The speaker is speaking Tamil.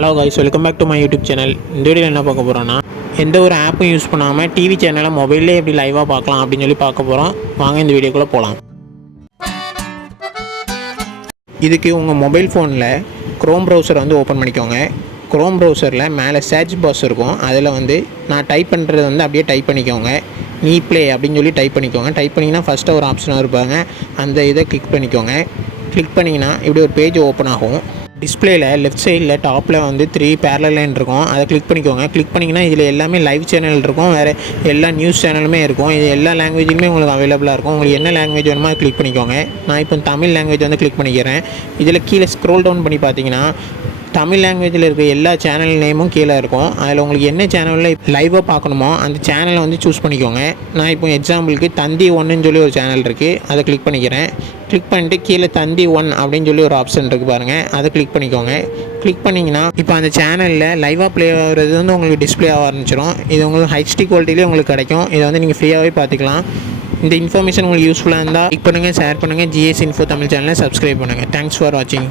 Hello guys, welcome back to my YouTube channel. இந்த வீடியோவில் என்ன பார்க்க போகிறோன்னா, எந்த ஒரு ஆப்பும் யூஸ் பண்ணாமல் டிவி சேனலை மொபைல்லே எப்படி லைவாக பார்க்கலாம் அப்படின்னு சொல்லி பார்க்க போகிறோம். வாங்க இந்த வீடியோக்குள்ளே போகலாம். இதுக்கு உங்கள் மொபைல் ஃபோனில் க்ரோம் ப்ரௌசரை ஓப்பன் பண்ணிக்கோங்க. க்ரோம் ப்ரௌசரில் மேலே சர்ச் பாக்ஸ் இருக்கும். அதில் நான் டைப் பண்ணுறது அப்படியே டைப் பண்ணிக்கோங்க. நீ ப்ளே அப்படின்னு சொல்லி டைப் பண்ணிக்கோங்க. டைப் பண்ணிங்கன்னா ஃபஸ்ட்டு ஒரு ஆப்ஷனாக இருப்பாங்க, அந்த இதை கிளிக் பண்ணிக்கோங்க. கிளிக் பண்ணிங்கன்னா இப்படி ஒரு பேஜ் ஓப்பன் ஆகும். டிஸ்பிளேயில் லெஃப்ட் சைடில் டாப்பில் 3 பேரலல் லைன் இருக்கும். அதை கிளிக் பண்ணிக்கோங்க. கிளிக் பண்ணிங்கன்னா இதில் எல்லாமே லைவ் சேனல் இருக்கும், வேறு எல்லா நியூஸ் சேனலுமே இருக்கும். இது எல்லா லாங்குவேஜுமே உங்களுக்கு அவைலபிளாக இருக்கும். உங்களுக்கு என்ன லாங்குவேஜ் வேணுமோ அதை கிளிக் பண்ணிக்கோங்க. நான் இப்போ தமிழ் லாங்குவேஜ் கிளிக் பண்ணிக்கிறேன். இதில் கீழே ஸ்க்ரோல் டவுன் பண்ணி பார்த்தீங்கன்னா தமிழ் லாங்குவேஜில் இருக்க எல்லா சேனல் நேமும் கீழே இருக்கும். அதில் உங்களுக்கு என்ன சேனலில் லைவாக பார்க்கணுமோ அந்த சேனலை சூஸ் பண்ணிக்கோங்க. நான் இப்போ எக்ஸாம்பிளுக்கு தந்தி 1ன்னு சொல்லி ஒரு சேனல் இருக்குது, அதை கிளிக் பண்ணிக்கிறேன். கிளிக் பண்ணிட்டு கீழே தந்தி 1 அப்படின்னு சொல்லி ஒரு ஆப்ஷன் இருக்குது பாருங்கள், அதை கிளிக் பண்ணிக்கோங்க. கிளிக் பண்ணிங்கன்னா இப்போ அந்த சேனலில் லைவாக ப்ளே ஆகிறது உங்களுக்கு டிஸ்பிளே ஆக ஆரம்பிச்சிடும். இது உங்களுக்கு ஹெச்டி குவாலிட்டிலே உங்களுக்கு கிடைக்கும். இதை நீங்கள் ஃப்ரீயாகவே பார்த்துக்கலாம். இந்த இன்ஃபர்மேஷன் உங்களுக்கு யூஸ்ஃபுல்லாக இருந்தால் லைக் பண்ணுங்கள், ஷேர் பண்ணுங்கள். ஜிஎஸ் இன்ஃபோ தமிழ் சேனலை சப்ஸ்கிரைப் பண்ணுங்கள். தேங்க்ஸ் ஃபார் வாட்சிங்.